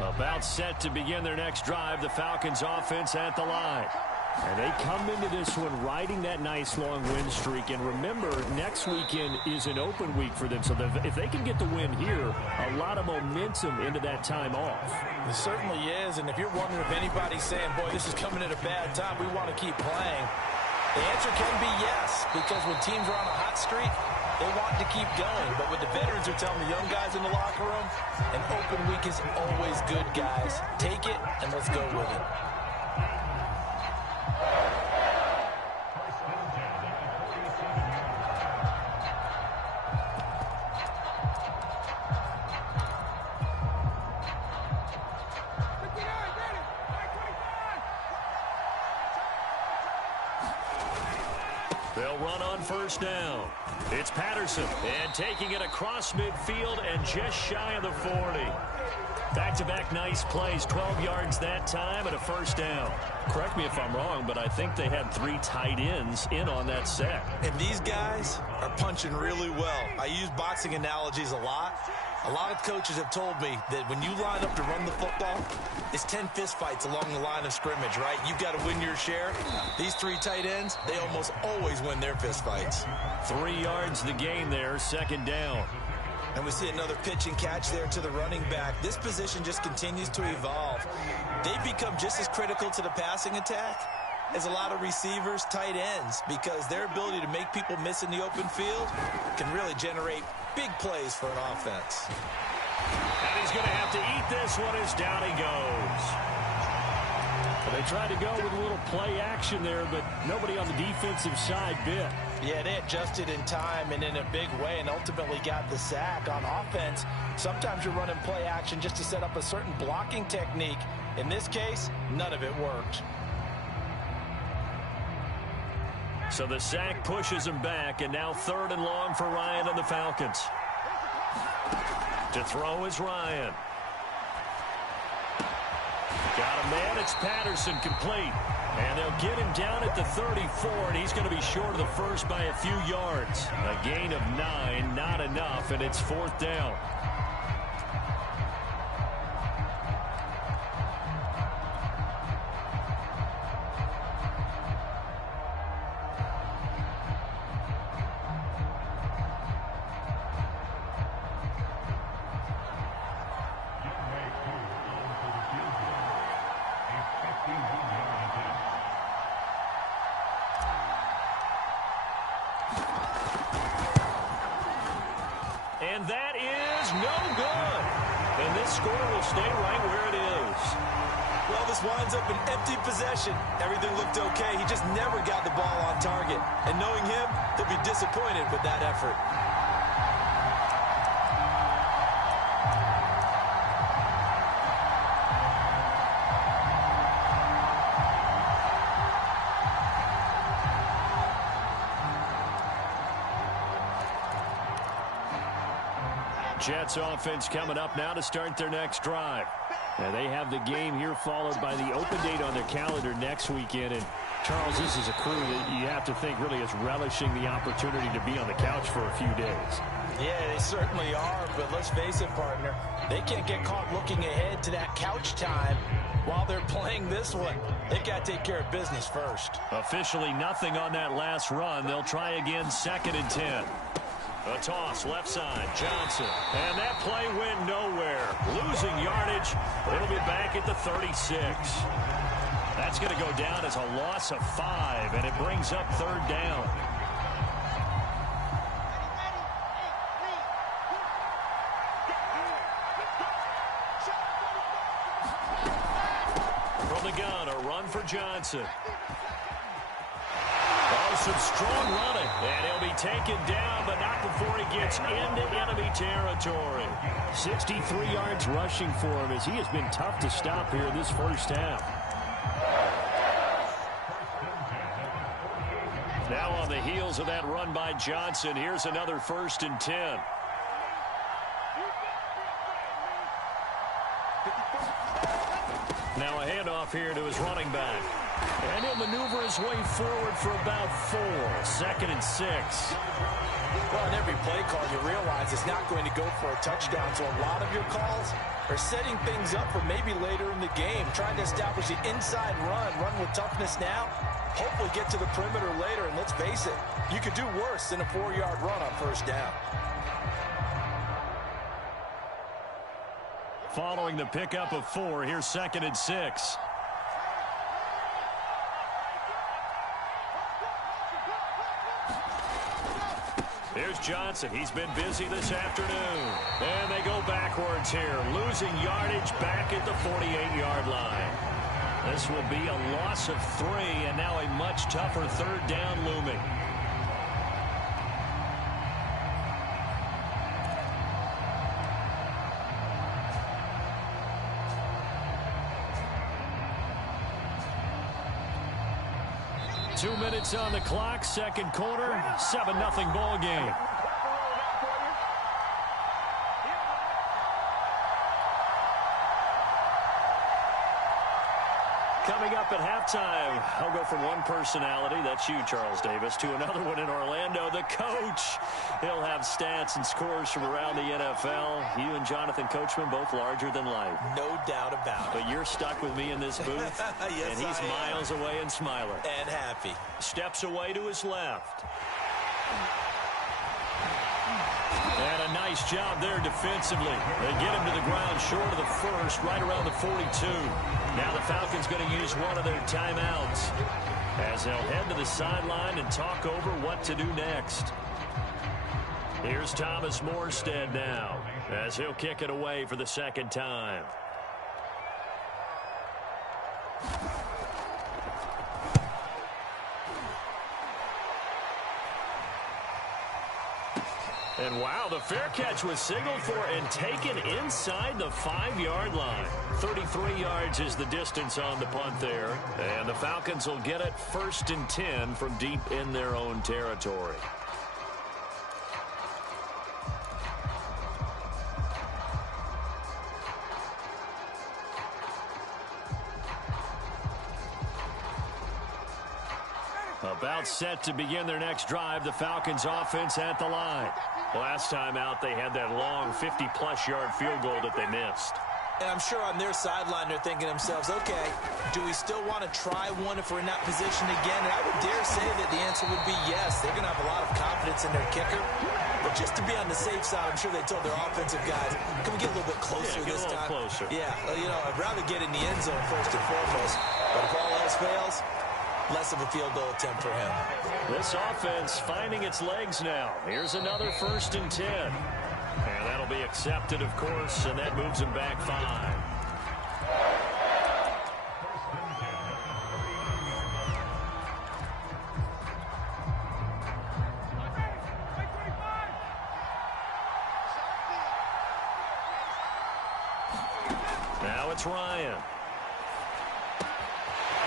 About set to begin their next drive, the Falcons offense at the line. And they come into this one riding that nice long win streak. And remember, next weekend is an open week for them. So if they can get the win here, a lot of momentum into that time off. It certainly is. And if you're wondering if anybody's saying, boy, this is coming at a bad time, we want to keep playing, the answer can be yes. Because when teams are on a hot streak, they want to keep going. But what the veterans are telling the young guys in the locker room, an open week is always good, guys. Take it and let's go with it. They'll run on first down. It's Patterson, and taking it across midfield and just shy of the 40. Back-to-back nice plays, 12 yards that time and a first down. Correct me if I'm wrong, but I think they had 3 tight ends in on that set. And these guys are punching really well. I use boxing analogies a lot. A lot of coaches have told me that when you line up to run the football, it's 10 fistfights along the line of scrimmage, right? You've got to win your share. These 3 tight ends, they almost always win their fistfights. 3 yards the gain there, second down. And we see another pitch and catch there to the running back. This position just continues to evolve. They've become just as critical to the passing attack as a lot of receivers, tight ends, because their ability to make people miss in the open field can really generate big plays for an offense. And he's going to have to eat this one as down he goes. They tried to go with a little play action there, but nobody on the defensive side bit. Yeah, they adjusted in time and in a big way and ultimately got the sack. On offense, sometimes you're running play action just to set up a certain blocking technique. In this case, none of it worked. So the sack pushes him back, and now 3rd and long for Ryan and the Falcons. To throw is Ryan. Got a man, it's Patterson, complete. And they'll get him down at the 34, and he's going to be short of the first by a few yards. A gain of 9, not enough, and it's 4th down. And that is no good. And this score will stay right where it is. Well, this winds up an empty possession. Everything looked okay. He just never got the ball on target. And knowing him, they'll be disappointed with that effort. Jets offense coming up now to start their next drive. Now they have the game here followed by the open date on their calendar next weekend. And Charles, this is a crew that you have to think really is relishing the opportunity to be on the couch for a few days. Yeah, they certainly are, but let's face it, partner. They can't get caught looking ahead to that couch time while they're playing this one. They've got to take care of business first. Officially nothing on that last run. They'll try again, 2nd and 10. A toss, left side, Johnson. And that play went nowhere. Losing yardage. It'll be back at the 36. That's going to go down as a loss of 5, and it brings up 3rd down. From the gun, a run for Johnson. Oh, some strong running, and he'll be taken down, but not before he gets into enemy territory. 63 yards rushing for him as he has been tough to stop here this first half. Now on the heels of that run by Johnson, here's another 1st and 10. Now a handoff here to his running back. And he'll maneuver his way forward for about 4. 2nd and 6. Well, on every play play call, you realize it's not going to go for a touchdown. So a lot of your calls are setting things up for maybe later in the game, trying to establish the inside run with toughness now, hopefully get to the perimeter later. And let's face it, you could do worse than a 4-yard run on first down. Following the pickup of 4, here's 2nd and 6. Here's Johnson. He's been busy this afternoon. And they go backwards here, losing yardage back at the 48-yard line. This will be a loss of 3, and now a much tougher 3rd down looming. Two minutes on the clock, second quarter, 7-0 ball game. Coming up at halftime, I'll go from one personality, that's you, Charles Davis, to another one in Orlando, the coach. He'll have stats and scores from around the NFL. You and Jonathan Coachman, both larger than life. No doubt about it. But you're stuck with me in this booth, yes, and he's miles away and smiling. And happy. Steps away to his left. And a nice job there defensively. They get him to the ground short of the first, right around the 42. Now the Falcons going to use one of their timeouts as they'll head to the sideline and talk over what to do next. Here's Thomas Morstead now as he'll kick it away for the second time. And wow, the fair catch was signaled for and taken inside the 5-yard line. 33 yards is the distance on the punt there. And the Falcons will get it 1st and 10 from deep in their own territory. About set to begin their next drive, the Falcons offense at the line. Last time out, they had that long 50-plus yard field goal that they missed. And I'm sure on their sideline, they're thinking to themselves, okay, do we still want to try one if we're in that position again? And I would dare say that the answer would be yes. They're going to have a lot of confidence in their kicker. But just to be on the safe side, I'm sure they told their offensive guys, can we get a little bit closer this time? Closer. Yeah, you know, I'd rather get in the end zone first and foremost. But if all else fails, less of a field goal attempt for him. This offense finding its legs now. Here's another 1st and 10. And that'll be accepted, of course, and that moves him back 5. Now it's Ryan.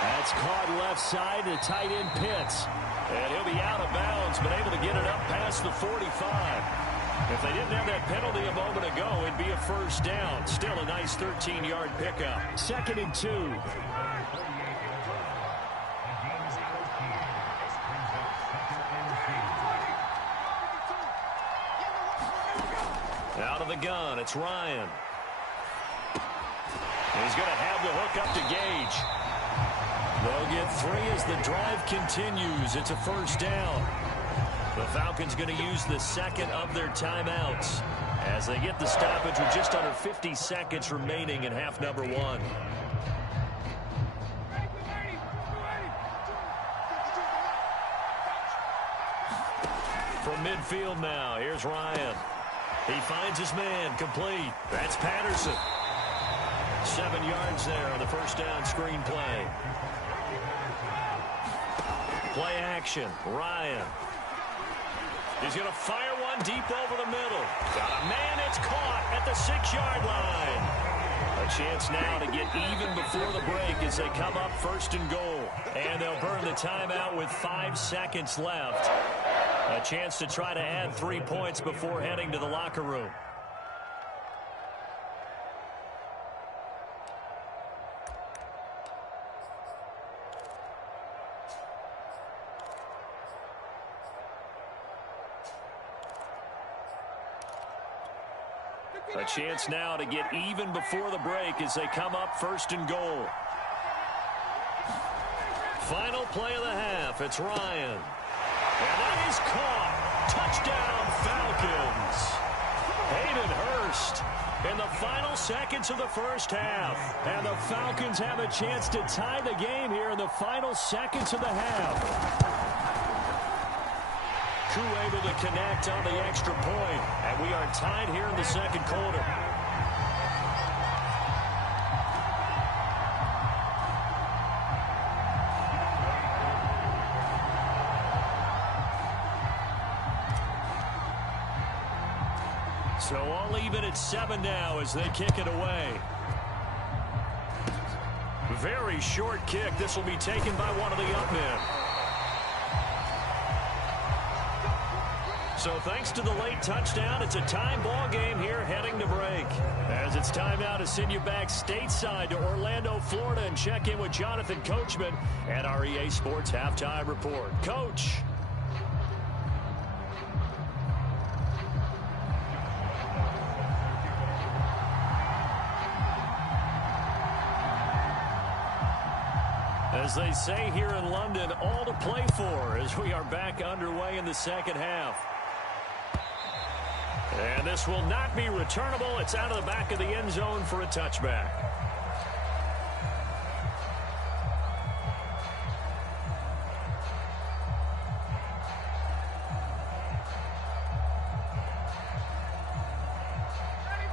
That's caught left side to tight end Pitts. And he'll be out of bounds, but able to get it up past the 45. If they didn't have that penalty a moment ago, it'd be a 1st down. Still a nice 13-yard pickup. 2nd and 2. Out of the gun, it's Ryan. He's going to have the hook up to Gage. They'll get 3 as the drive continues. It's a 1st down. The Falcons going to use the 2nd of their timeouts as they get the stoppage with just under 50 seconds remaining in half number 1. From midfield now, here's Ryan. He finds his man, complete. That's Patterson. 7 yards there on the 1st down screen play. Play action, Ryan. He's going to fire one deep over the middle. Got a man, it's caught at the 6-yard line. A chance now to get even before the break as they come up 1st and goal. And they'll burn the timeout with 5 seconds left. A chance to try to add 3 points before heading to the locker room. A chance now to get even before the break as they come up 1st and goal. Final play of the half. It's Ryan. And that is caught. Touchdown, Falcons. Hayden Hurst in the final seconds of the first half. And the Falcons have a chance to tie the game here in the final seconds of the half. Koo able to connect on the extra point. And we are tied here in the second quarter. So all even at 7 now as they kick it away. Very short kick. This will be taken by one of the up men. So thanks to the late touchdown, it's a time ball game here heading to break. As it's time now to send you back stateside to Orlando, Florida, and check in with Jonathan Coachman at our EA Sports Halftime Report. Coach. As they say here in London, all to play for as we are back underway in the second half. And this will not be returnable. It's out of the back of the end zone for a touchback.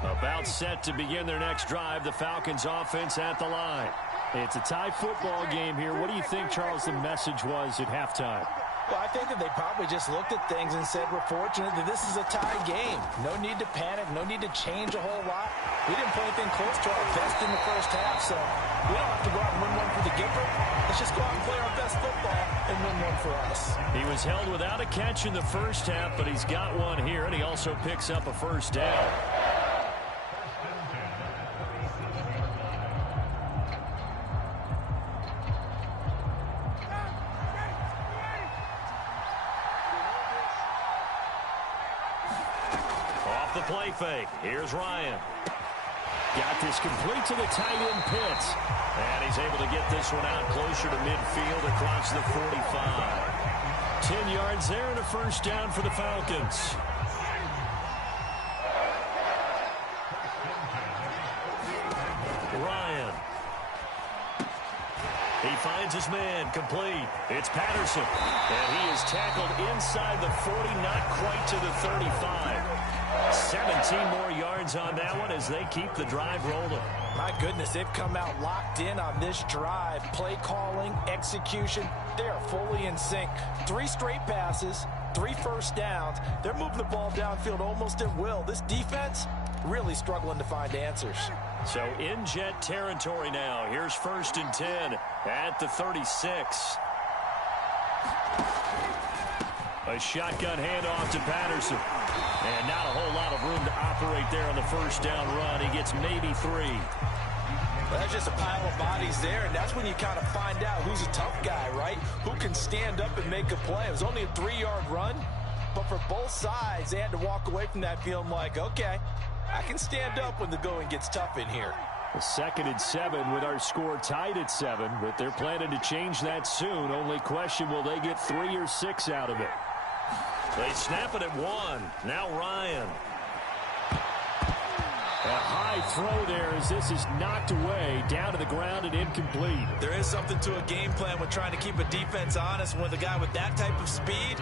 About set to begin their next drive, the Falcons offense at the line. It's a tie football game here. What do you think, Charles, the message was at halftime? Well, I think that they probably just looked at things and said, we're fortunate that this is a tie game. No need to panic, no need to change a whole lot. We didn't play anything close to our best in the first half, so we don't have to go out and win one for the giver. Let's just go out and play our best football and win one for us. He was held without a catch in the first half, but he's got one here, and he also picks up a first down. Play fake. Here's Ryan. Got this complete to the tight end Pitts. And he's able to get this one out closer to midfield across the 45. 10 yards there and a first down for the Falcons. Ryan. He finds his man complete. It's Patterson. And he is tackled inside the 40, not quite to the 35. 17 more yards on that one as they keep the drive rolling. My goodness, they've come out locked in on this drive. Play calling, execution, they are fully in sync. 3 straight passes, 3 first downs. They're moving the ball downfield almost at will. This defense really struggling to find answers. So in jet territory now. Here's 1st and 10 at the 36. A shotgun handoff to Patterson. And not a whole lot of room to operate there on the first down run. He gets maybe 3. Well, that's just a pile of bodies there, and that's when you kind of find out who's a tough guy, right? Who can stand up and make a play. It was only a 3-yard run, but for both sides, they had to walk away from that feeling like, okay, I can stand up when the going gets tough in here. A 2nd and 7 with our score tied at 7, but they're planning to change that soon. Only question, will they get 3 or 6 out of it? They snap it at 1. Now Ryan. A high throw there as this is knocked away, down to the ground and incomplete. There is something to a game plan with trying to keep a defense honest. With a guy with that type of speed,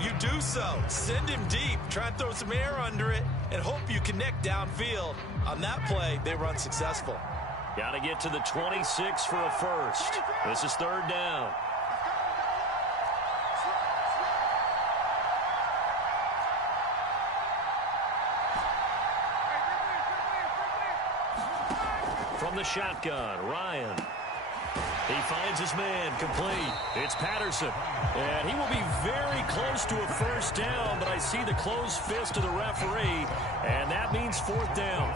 you do so. Send him deep. Try and throw some air under it and hope you connect downfield. On that play, they run successful. Got to get to the 26 for a first. This is 3rd down. From the shotgun, Ryan. He finds his man complete. It's Patterson. And he will be very close to a first down, but I see the closed fist of the referee, and that means 4th down.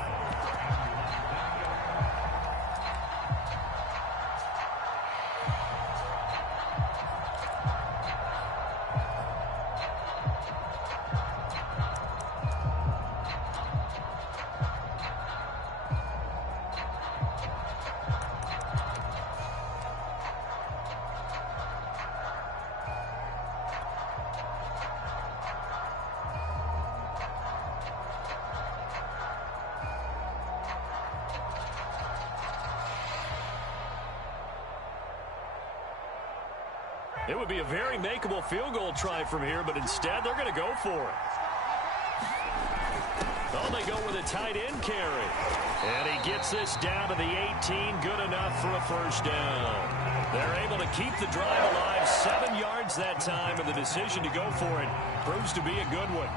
It would be a very makeable field goal try from here, but instead they're going to go for it. Oh, they go with a tight end carry. And he gets this down to the 18, good enough for a first down. They're able to keep the drive alive, 7 yards that time, and the decision to go for it proves to be a good one.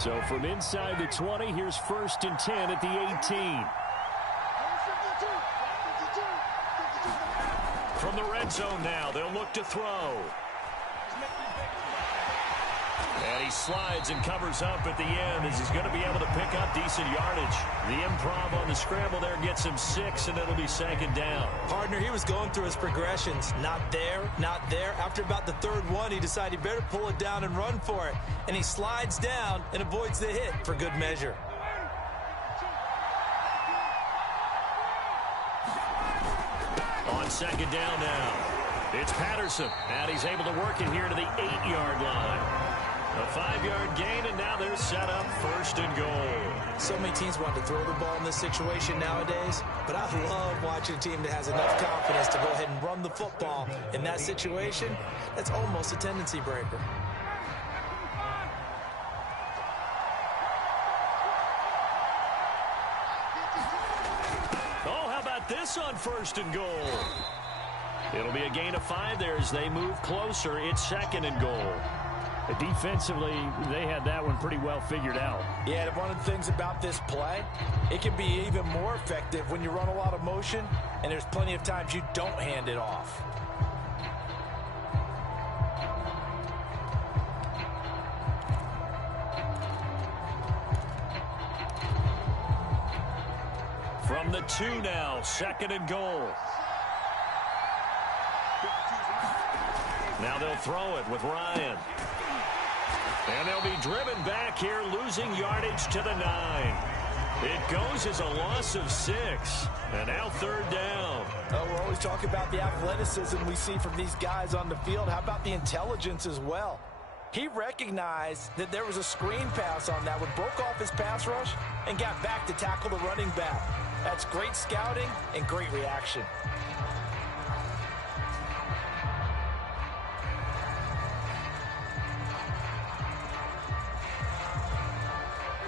So from inside the 20, here's 1st and 10 at the 18. From the red zone now, they'll look to throw. And he slides and covers up at the end as he's going to be able to pick up decent yardage. The improv on the scramble there gets him 6, and it'll be 2nd down. Partner, he was going through his progressions. Not there, not there. After about the 3rd one, he decided he better pull it down and run for it. And he slides down and avoids the hit for good measure. On 2nd down now, it's Patterson, and he's able to work it here to the 8-yard line. A 5-yard gain, and now they're set up 1st and goal. So many teams want to throw the ball in this situation nowadays, but I love watching a team that has enough confidence to go ahead and run the football in that situation. That's almost a tendency breaker. Oh, how about this on 1st and goal? It'll be a gain of 5 there as they move closer. It's 2nd and goal. Defensively, they had that one pretty well figured out. Yeah, one of the things about this play, it can be even more effective when you run a lot of motion, and there's plenty of times you don't hand it off. From the 2 now, 2nd and goal. Now they'll throw it with Ryan. And they'll be driven back here, losing yardage to the 9. It goes as a loss of 6. And now 3rd down. We're always talking about the athleticism we see from these guys on the field. How about the intelligence as well? He recognized that there was a screen pass on that one, broke off his pass rush, and got back to tackle the running back. That's great scouting and great reaction.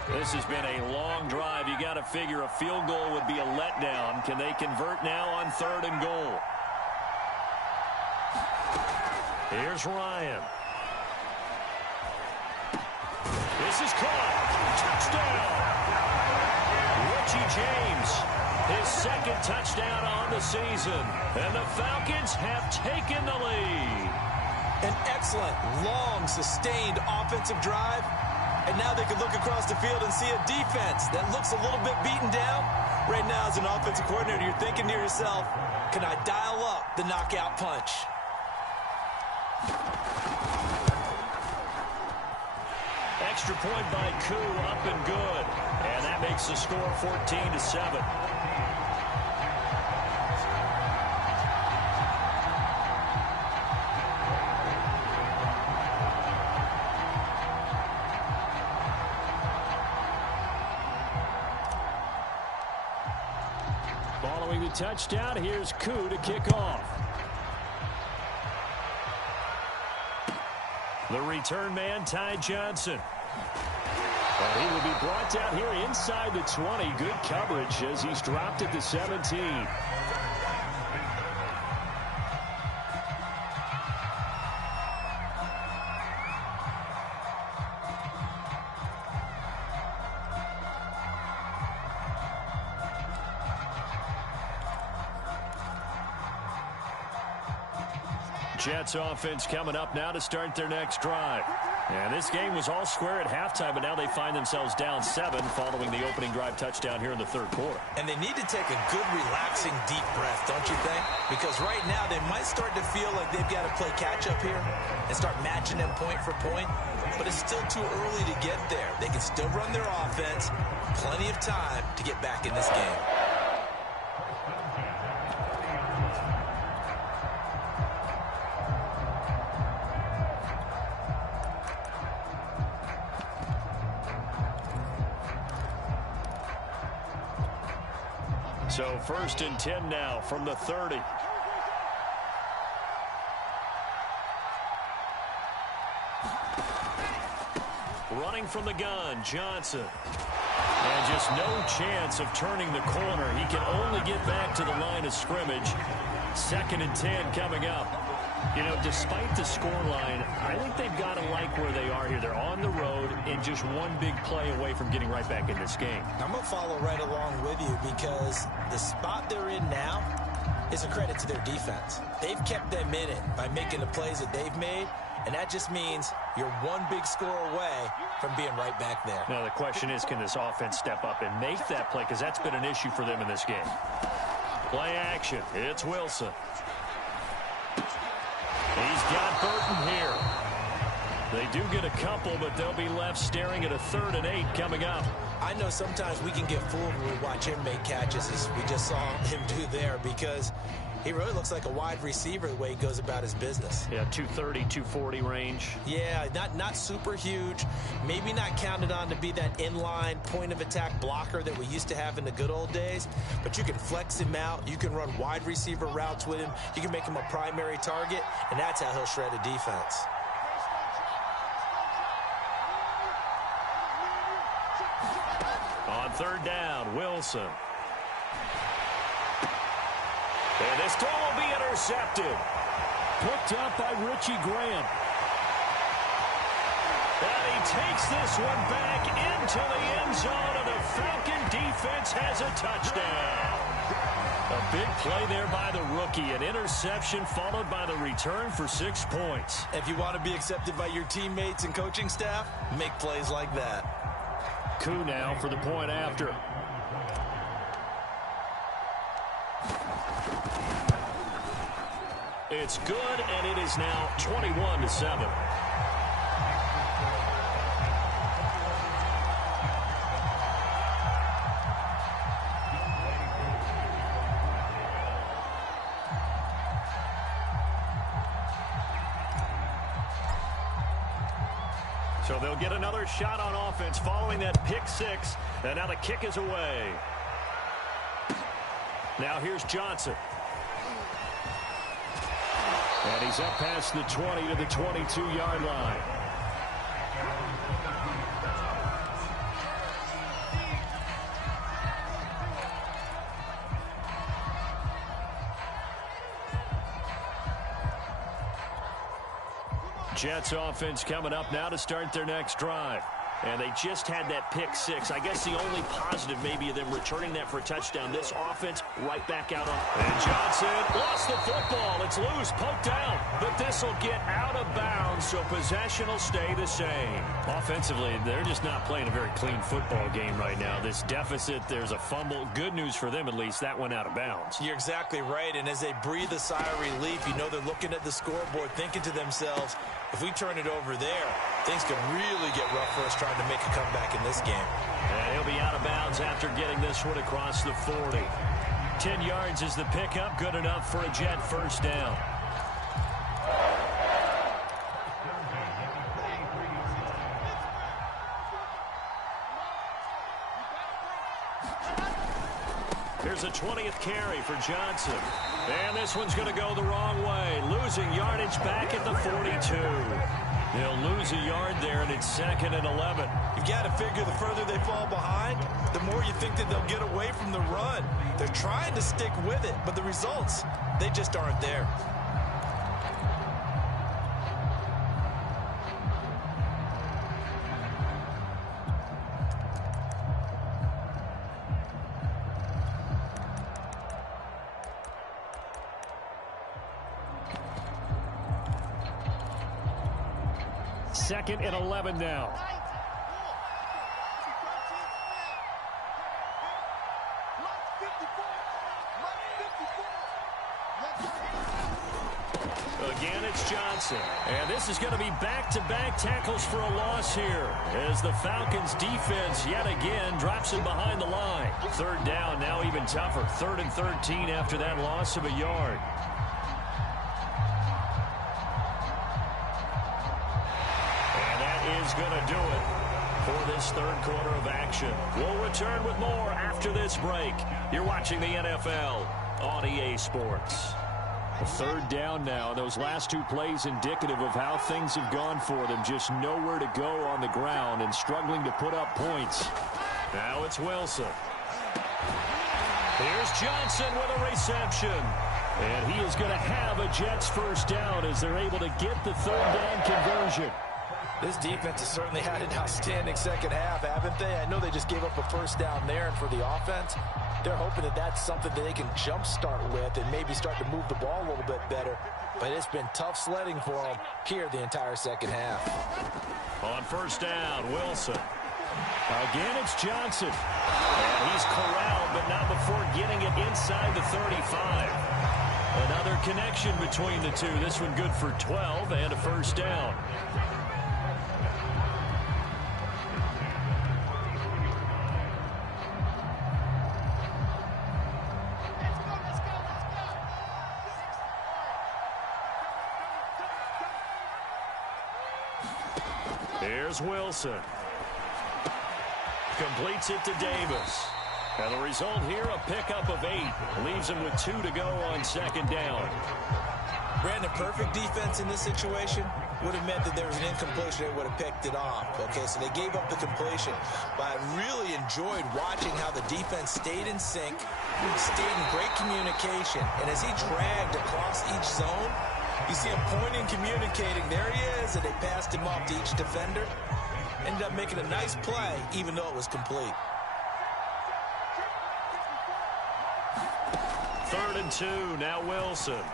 This has been a long drive. You got to figure a field goal would be a letdown. Can they convert now on 3rd and goal? Here's Ryan. This is caught. Touchdown. Richie James, his 2nd touchdown on the season. And the Falcons have taken the lead. An excellent, long, sustained offensive drive. And now they can look across the field and see a defense that looks a little bit beaten down. Right now, as an offensive coordinator, you're thinking to yourself, can I dial up the knockout punch? Extra point by Koo, up and good. And that makes the score 14-7. Following the touchdown, here's Koo to kick off. The return man, Ty Johnson. And he will be brought down here inside the 20. Good coverage as he's dropped at the 17. Jets offense coming up now to start their next drive. And this game was all square at halftime, but now they find themselves down 7 following the opening drive touchdown here in the 3rd quarter. And they need to take a good, relaxing, deep breath, don't you think? Because right now they might start to feel like they've got to play catch-up here and start matching them point for point. But it's still too early to get there. They can still run their offense. Plenty of time to get back in this game. So 1st and 10 now from the 30. Running from the gun, Johnson. And just no chance of turning the corner. He can only get back to the line of scrimmage. 2nd and 10 coming up. You know, despite the scoreline, I think they've got to like where they are here. They're on the road and just one big play away from getting right back in this game. I'm going to follow right along with you because the spot they're in now is a credit to their defense. They've kept them in it by making the plays that they've made, and that just means you're one big score away from being right back there. Now, the question is, can this offense step up and make that play? Because that's been an issue for them in this game. Play action. It's Wilson. He's got Burton here. They do get a couple, but they'll be left staring at a 3rd and 8 coming up. I know sometimes we can get fooled when we watch him make catches, as we just saw him do there, because he really looks like a wide receiver the way he goes about his business. Yeah, 230, 240 range. Yeah, not super huge. Maybe not counted on to be that inline point-of-attack blocker that we used to have in the good old days. But you can flex him out. You can run wide receiver routes with him. You can make him a primary target, and that's how he'll shred a defense. On 3rd down, Wilson. And this throw will be intercepted. Picked up by Richie Grant. And he takes this one back into the end zone, and the Falcon defense has a touchdown. A big play there by the rookie. An interception followed by the return for 6 points. If you want to be accepted by your teammates and coaching staff, make plays like that. Coup now for the point after. It's good, and it is now 21-7. So they'll get another shot on offense following that pick 6, and now the kick is away. Now here's Johnson. And he's up past the 20 to the 22-yard line. Jets offense coming up now to start their next drive. And they just had that pick 6. I guess the only positive maybe of them returning that for a touchdown. This offense right back out on. And Johnson lost the football. It's loose, poked out. But this will get out of bounds, so possession will stay the same. Offensively, they're just not playing a very clean football game right now. This deficit, there's a fumble. Good news for them, at least. That went out of bounds. You're exactly right. And as they breathe a sigh of relief, you know they're looking at the scoreboard, thinking to themselves, if we turn it over there, things could really get rough for us trying to make a comeback in this game. And he'll be out of bounds after getting this one across the 40. 10 yards is the pickup, good enough for a Jet first down. Here's a 20th carry for Johnson. And this one's going to go the wrong way. Losing yardage back at the 42. They'll lose a yard there, and it's 2nd and 11. You've got to figure the further they fall behind, the more you think that they'll get away from the run. They're trying to stick with it, but the results, they just aren't there. Second and 11 now. Again, it's Johnson. And this is going to be back-to-back tackles for a loss here as the Falcons defense yet again drops him behind the line. 3rd down, now even tougher. 3rd and 13 after that loss of a yard. And that is going to do it for this third quarter of action. We'll return with more after this break. You're watching the NFL on EA Sports. A third down now. Those last two plays indicative of how things have gone for them. Just nowhere to go on the ground and struggling to put up points. Now it's Wilson. Here's Johnson with a reception. And he is going to have a Jets first down as they're able to get the third down conversion. This defense has certainly had an outstanding second half, haven't they? I know they just gave up a first down there, and for the offense, they're hoping that that's something that they can jumpstart with and maybe start to move the ball a little bit better. But it's been tough sledding for them here the entire second half. On first down, Wilson. Again, it's Johnson. And he's corralled, but not before getting it inside the 35. Another connection between the two. This one good for 12 and a first down. Here's Wilson. Completes it to Davis. And the result here, a pickup of 8. Leaves him with 2 to go on second down. Brandon, perfect defense in this situation would have meant that there was an incompletion. They would have picked it off. Okay, so they gave up the completion. But I really enjoyed watching how the defense stayed in sync, stayed in great communication. And as he dragged across each zone, you see him pointing, communicating. There he is, and they passed him off to each defender. Ended up making a nice play, even though it was complete. 3rd and 2, now Wilson. And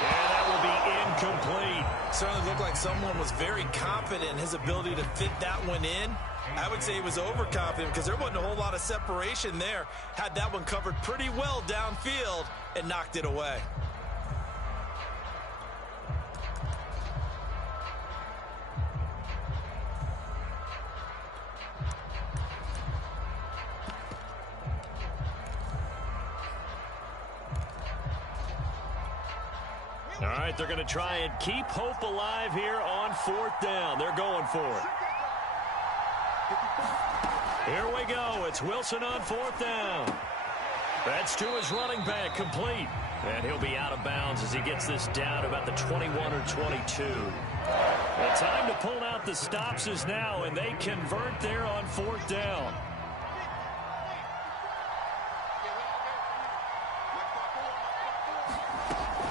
that will be incomplete. Certainly looked like someone was very confident in his ability to fit that one in. I would say he was overconfident because there wasn't a whole lot of separation there. Had that one covered pretty well downfield and knocked it away. All right, they're going to try and keep hope alive here on 4th down. They're going for it. Here we go. It's Wilson on 4th down. That's to his running back, complete. And he'll be out of bounds as he gets this down about the 21 or 22. The time to pull out the stops is now, and they convert there on 4th down.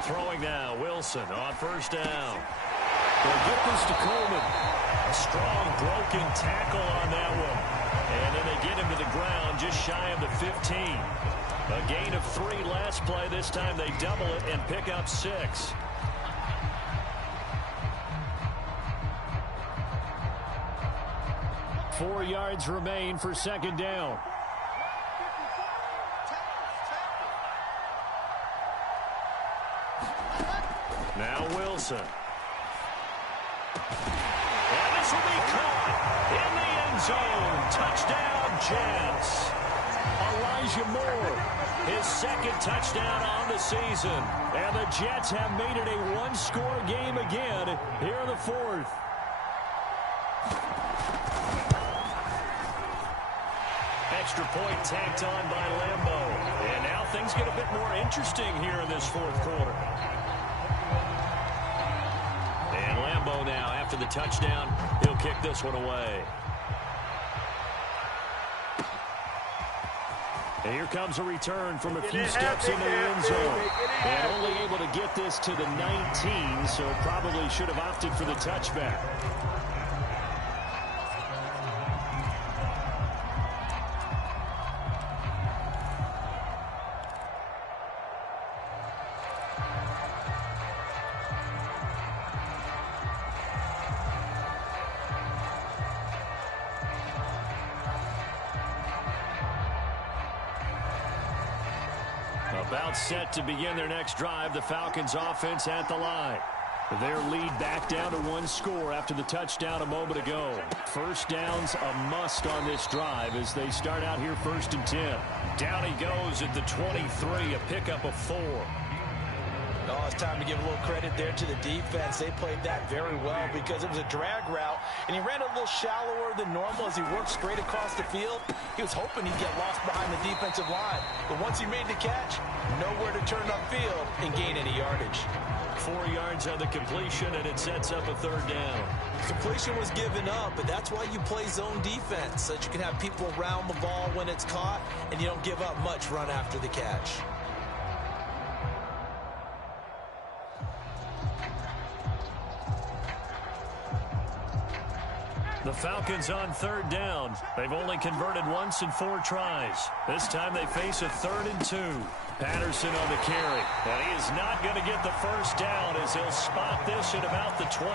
Throwing now, Wilson on 1st down. They'll get this to Coleman. A strong broken tackle on that one. And then they get him to the ground just shy of the 15. A gain of 3 last play. This time they double it and pick up 6. Four yards remain for second down. Now Wilson. And this will be caught in the end zone. Touchdown, Jets. Elijah Moore, his 2nd touchdown on the season. And the Jets have made it a one-score game again here in the 4th. Extra point tacked on by Lambo. And now things get a bit more interesting here in this 4th quarter. And Lambo now, after the touchdown, he'll kick this one away. And here comes a return from a few steps into the end zone. And only able to get this to the 19, so probably should have opted for the touchback. About set to begin their next drive, the Falcons offense at the line. Their lead back down to 1 score after the touchdown a moment ago. First down's a must on this drive as they start out here 1st and 10. Down he goes at the 23, a pickup of 4. Oh, it's time to give a little credit there to the defense. They played that very well because it was a drag route, and he ran a little shallower than normal as he worked straight across the field. He was hoping he'd get lost behind the defensive line, but once he made the catch, nowhere to turn upfield and gain any yardage. 4 yards on the completion, and it sets up a third down. Completion was given up, but that's why you play zone defense, so that you can have people around the ball when it's caught, and you don't give up much run after the catch. The Falcons on third down. They've only converted once in 4 tries. This time they face a 3rd and 2. Patterson on the carry. And he is not going to get the first down as he'll spot this at about the 28.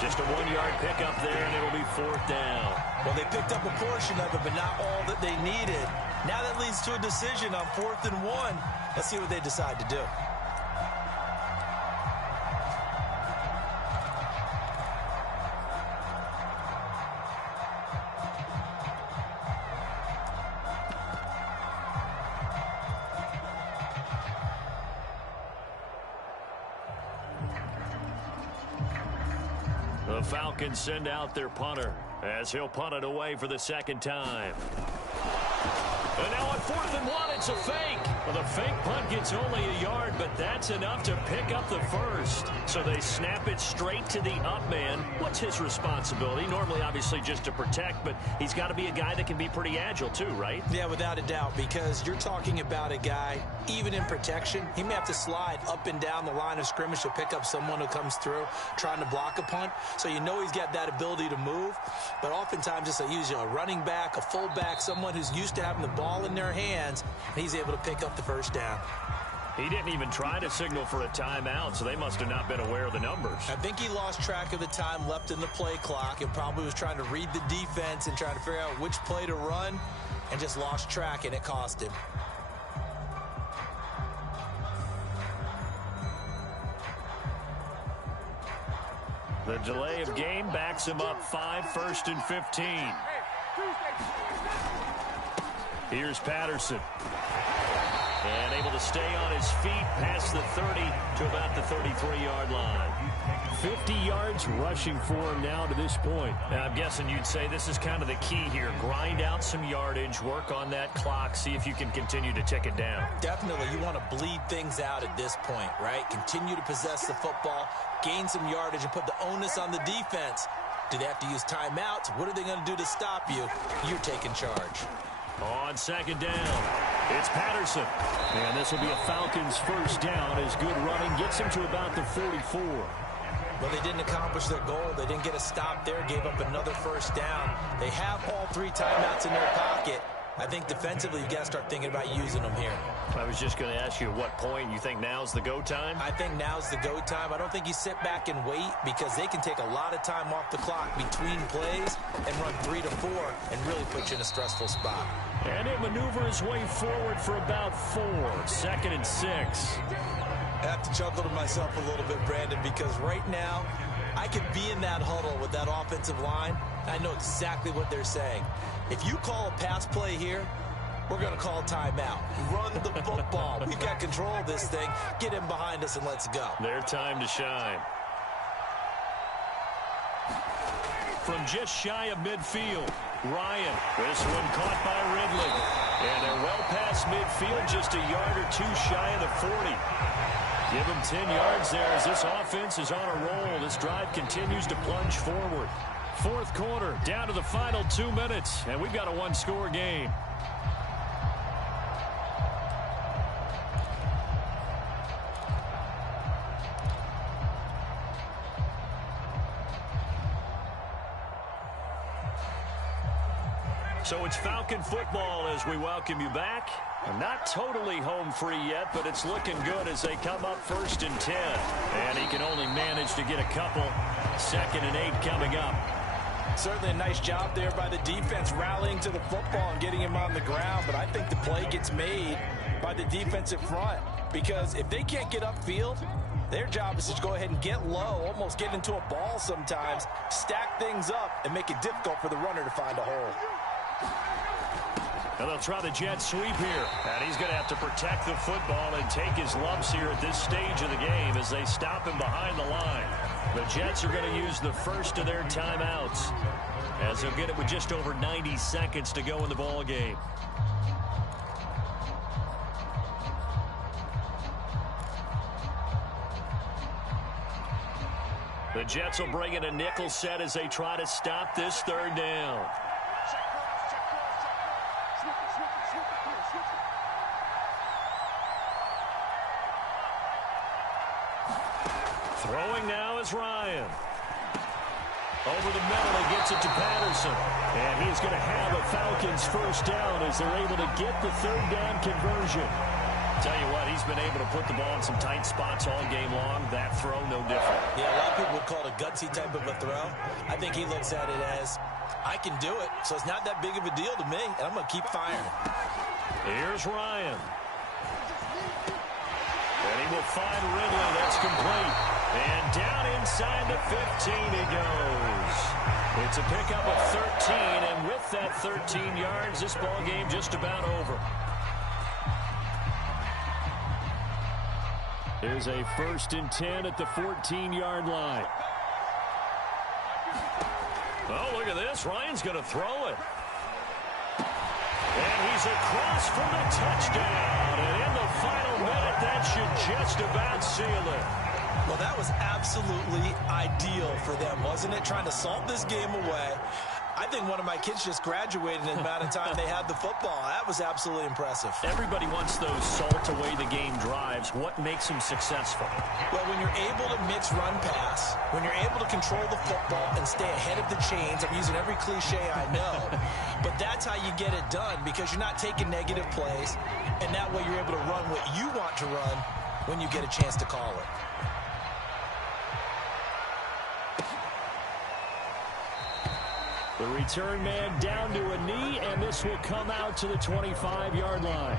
Just a 1-yard pickup there, and it'll be 4th down. Well, they picked up a portion of it, but not all that they needed. Now that leads to a decision on 4th and 1. Let's see what they decide to do. The Falcons send out their punter as he'll punt it away for the 2nd time. And now on 4th and 1, it's a fake. Well, the fake punt gets only a yard, but that's enough to pick up the first. So they snap it straight to the up man. What's his responsibility? Normally, obviously, just to protect, but he's got to be a guy that can be pretty agile too, right? Yeah, without a doubt, because you're talking about a guy, even in protection, he may have to slide up and down the line of scrimmage to pick up someone who comes through trying to block a punt. So you know he's got that ability to move, but oftentimes it's usually a running back, a fullback, someone who's used to having the ball in their hands, and he's able to pick up the first down. He didn't even try to signal for a timeout, so they must have not been aware of the numbers. I think he lost track of the time left in the play clock and probably was trying to read the defense and trying to figure out which play to run and just lost track, and it cost him. The delay of game backs him up 5, 1st and 15. Here's Patterson. And able to stay on his feet past the 30 to about the 33-yard line. 50 yards rushing for him now to this point. Now, I'm guessing you'd say this is kind of the key here. Grind out some yardage, work on that clock, see if you can continue to tick it down. Definitely. You want to bleed things out at this point, right? Continue to possess the football, gain some yardage, and put the onus on the defense. Do they have to use timeouts? What are they going to do to stop you? You're taking charge. On 2nd down, it's Patterson. And this will be a Falcons first down as good running gets him to about the 44. Well, they didn't accomplish their goal. They didn't get a stop there, gave up another first down. They have all 3 timeouts in their pocket. I think defensively, you've got to start thinking about using them here. I was just going to ask you at what point you think now's the go time? I think now's the go time. I don't think you sit back and wait because they can take a lot of time off the clock between plays and run 3 to 4 and really put you in a stressful spot. And he'll maneuver his way forward for about 4. 2nd and 6. I have to chuckle to myself a little bit, Brandon, because right now I could be in that huddle with that offensive line. I know exactly what they're saying. If you call a pass play here, we're going to call timeout. Run the football. We've got control of this thing. Get him behind us and let's go. Their time to shine. From just shy of midfield, Ryan. This one caught by Ridley. And they're well past midfield, just a yard or 2 shy of the 40. Give them 10 yards there as this offense is on a roll. This drive continues to plunge forward. 4th quarter, down to the final 2 minutes, and we've got a 1-score game. So it's Falcon football as we welcome you back. Not totally home free yet, but it's looking good as they come up 1st and 10. And he can only manage to get a couple. 2nd and 8 coming up. Certainly a nice job there by the defense rallying to the football and getting him on the ground, but I think the play gets made by the defensive front because if they can't get upfield, their job is to go ahead and get low, almost get into a ball sometimes, stack things up, and make it difficult for the runner to find a hole. And they'll try the jet sweep here. And he's going to have to protect the football and take his lumps here at this stage of the game as they stop him behind the line. The Jets are going to use the first of their timeouts as they'll get it with just over 90 seconds to go in the ball game. The Jets will bring in a nickel set as they try to stop this third down. Throwing now is Ryan. Over the middle, he gets it to Patterson. And he's going to have a Falcons first down as they're able to get the third down conversion. Tell you what, he's been able to put the ball in some tight spots all game long. That throw, no different. Yeah, a lot of people would call it a gutsy type of a throw. I think he looks at it as, I can do it, so it's not that big of a deal to me, and I'm going to keep firing. Here's Ryan. And he will find Ridley. That's complete. And down inside the 15 he goes. It's a pickup of 13, and with that 13 yards, this ball game just about over. There's a 1st and 10 at the 14-yard line. Oh, look at this. Ryan's going to throw it. And he's across for the touchdown. And in the final minute, that should just about seal it. Well, that was absolutely ideal for them, wasn't it? Trying to salt this game away. I think one of my kids just graduated in the amount of time they had the football. That was absolutely impressive. Everybody wants those salt-away-the-game drives. What makes them successful? Well, when you're able to mix run-pass, when you're able to control the football and stay ahead of the chains, I'm using every cliche I know, but that's how you get it done because you're not taking negative plays, and that way you're able to run what you want to run when you get a chance to call it. The return man down to a knee, and this will come out to the 25-yard line.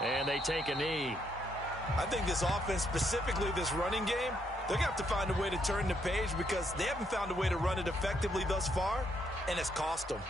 And they take a knee. I think this offense, specifically this running game, they're going to have to find a way to turn the page because they haven't found a way to run it effectively thus far, and it's cost them.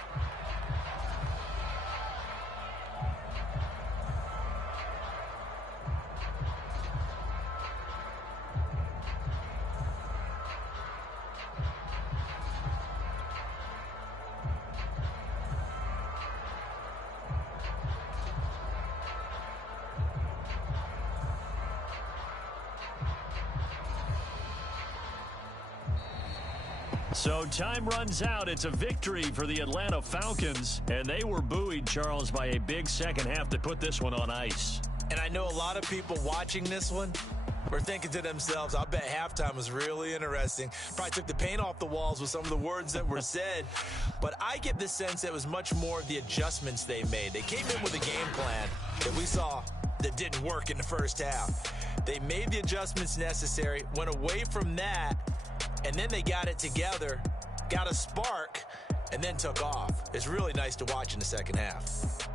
So time runs out. It's a victory for the Atlanta Falcons, and they were buoyed, Charles, by a big second half to put this one on ice. And I know a lot of people watching this one were thinking to themselves, I bet halftime was really interesting. Probably took the paint off the walls with some of the words that were said. But I get the sense that it was much more the adjustments they made. They came in with a game plan that we saw that didn't work in the first half. They made the adjustments necessary, went away from that, and then they got it together, got a spark, and then took off. It's really nice to watch in the second half.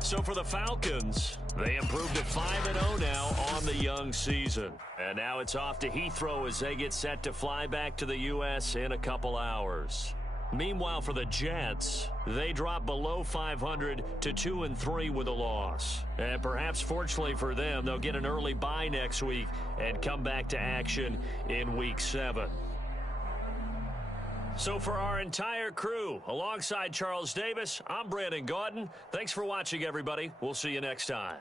So for the Falcons, they improved to 5-0 now on the young season. And now it's off to Heathrow as they get set to fly back to the U.S. in a couple hours. Meanwhile, for the Jets, they drop below 500 to 2-3 with a loss. And perhaps fortunately for them, they'll get an early bye next week and come back to action in Week 7. So for our entire crew, alongside Charles Davis, I'm Brandon Gaudin. Thanks for watching, everybody. We'll see you next time.